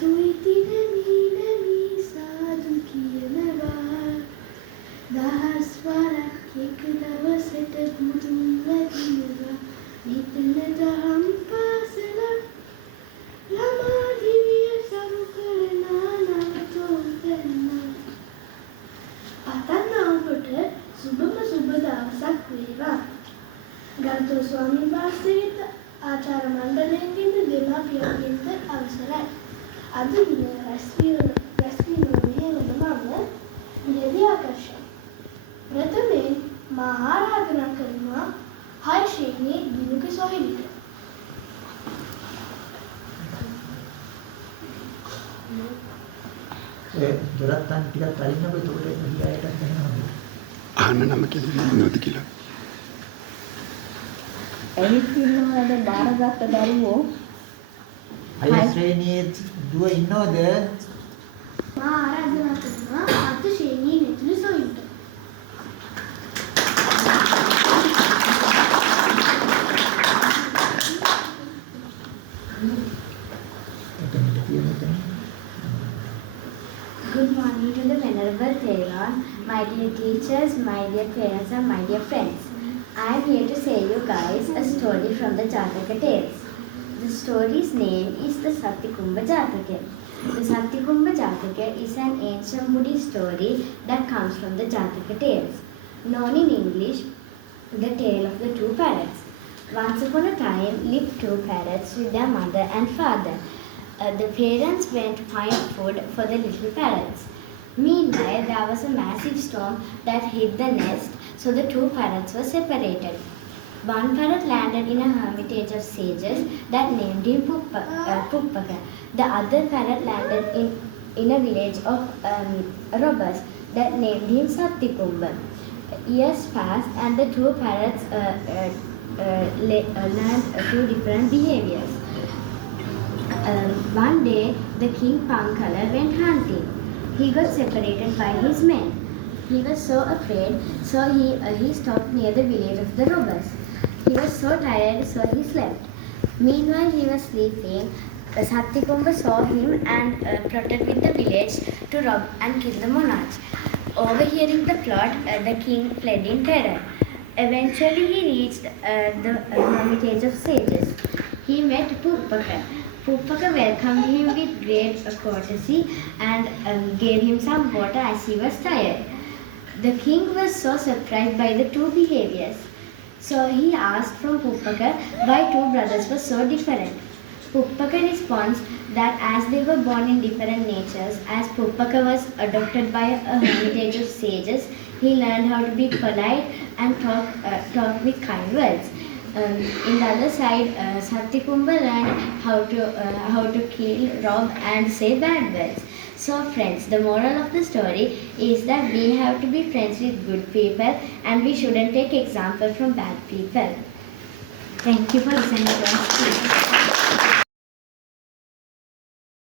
තුයි තිරමී නැමී සාදු කියනවා දහස් වරක් එක දවසට බුදුන් වදිනවා නිතන දහම් පාසල ළමා දිවිය සරු කරනා නවතෝ කරනා පතන්න ඔබට සුබම සුබ දවසක් වේවා ගරුතර ස්වාමීන් වහන්සේට ආචාර මණ්ඩලයෙන් දෙමාපියන්ගෙන්ද අවසරයි. අද දින රැස්වීම මෙහෙවන මම විද්‍යා ආකර්ෂණ. ප්‍රථමයෙන් මා ආරාධනා කරනවා 6 ශ්‍රේණියේ දිනුක සොහිලිට. දොරත්තන් ටිකක් අරින්නකො එතකොට ගියායටත් දැනෙනවා. අහන්න නම කියලා නේද කියලා. ඇවිත් ඉන්නවද බාරගත්ත දරුවෝ? අය ශ්‍රේණියේ දුව ඉන්නවද? මා ආරාධනා කරනවා 7 ශ්‍රේණියේ නෙතුළු සොහිලිට. Good morning to the Venerable Theron, my dear teachers, my dear parents and my dear friends. I am here to say you guys a story from the Jataka tales. The story's name is the Satykumbha Jataka. The Satykumbha Jataka is an ancient Buddhist story that comes from the Jataka tales. Known in English, the tale of the two parrots. Once upon a time lived two parrots with their mother and father. The parents went to find food for the little parrots. Meanwhile, there was a massive storm that hit the nest, so the two parrots were separated. One parrot landed in a hermitage of sages that named him Puppaka. The other parrot landed in a village of robbers that named him Satykumbha. Years passed and the two parrots learned two different behaviors. One day, the king Pankala went hunting. He got separated by his men. He was so afraid, so he stopped near the village of the robbers. He was so tired, so he slept. Meanwhile, he was sleeping. Satykumbha saw him and plotted with the village to rob and kill the monarch. Overhearing the plot, the king fled in terror. Eventually, he reached the hermitage of sages. He met Puppaka. Puppaka welcomed him with great courtesy and gave him some water as he was tired. The king was so surprised by the two behaviors. So he asked from Puppaka why two brothers were so different. Puppaka responds that as they were born in different natures, as Puppaka was adopted by a hermitage of sages, he learned how to be polite and talk with kind words. In the other side, Satykumbha learned how to kill, rob and say bad words. So friends, the moral of the story is that we have to be friends with good people and we shouldn't take example from bad people. Thank you for listening to us.